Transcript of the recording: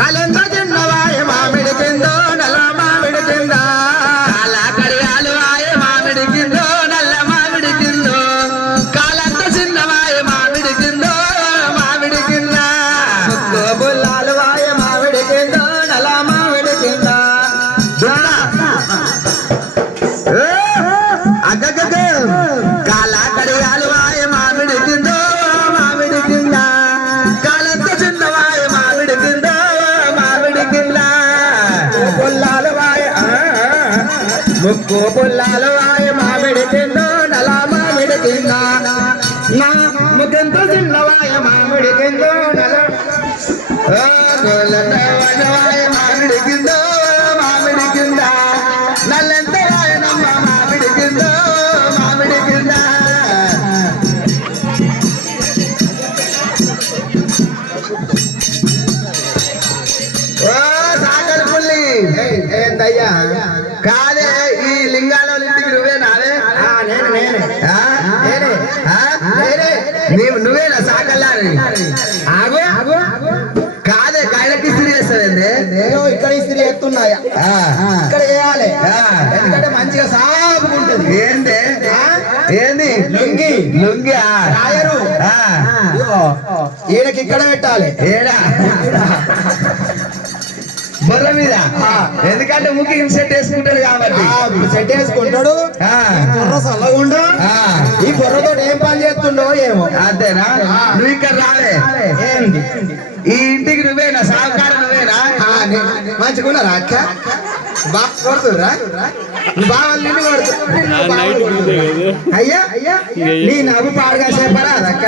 కలెంత చిన్నవాయ మామిడి కిందో నల్ల మామిడి కింద కాల కడియాలు వాయ మామిడి కిందో నల్ల మామిడి కిందో కాలంత చిన్నవాయ మామిడి కిందో మామిడి కింద బుల్లాలు వాయ మామిడి కిందో నల్ల మామిడి కింద అగ్గగ కాల కడియాలు వాయ మామిడి కిందో మామిడి కింద కాలంత చిన్నవాయ మామిడి కిందో మామిడి కింద పుల్లాలు వాయ ముక్కు పుల్లాలు వాయ మామిడి కిందో నల మామిడి కింద నా ముఖంత చిన్నవాయ మామిడి కిందో నల వాయ మామిడి కిందో మామిడి కింద నల్లంత వాయనమ్మ మామిడి కిందో మామిడి కింద ఓ సాకలి పుల్లి ఏందయ్యా కాదే ఈ లింగాల ఇంటికి నువ్వేనావే నువ్వేనా సాకల్లాని ఆగు ఆగు కాదే కాయలకి ఇస్త్రీ చేస్తానండి నేను ఇక్కడ ఇస్త్రీ ఎత్తున్నాయా ఇక్కడ చేయాలి ఎందుకంటే మంచిగా సాగుంటుంది ఏంది ఏంది లుంగి లుంగి రాయరు ఈయనకి ఇక్కడ పెట్టాలి ఏడా బొర్ర మీద ఎందుకంటే ముఖ్య సెట్ వేసుకుంటాడు కాబట్టి సెట్ వేసుకుంటాడు బొర్ర చల్లగుండు ఈ బొర్రతో ఏం పని చేస్తుండో ఏమో అంతేనా నువ్వు ఇక్కడ రాలే ఏంటి ఈ ఇంటికి నువ్వేనా సహకారం నువ్వేనా మంచిగున్నారా అక్క బాగా కొడుతురా బాగా కొడుతు అయ్యా నీ నవ్వు పాడుగా చెప్పరా అక్క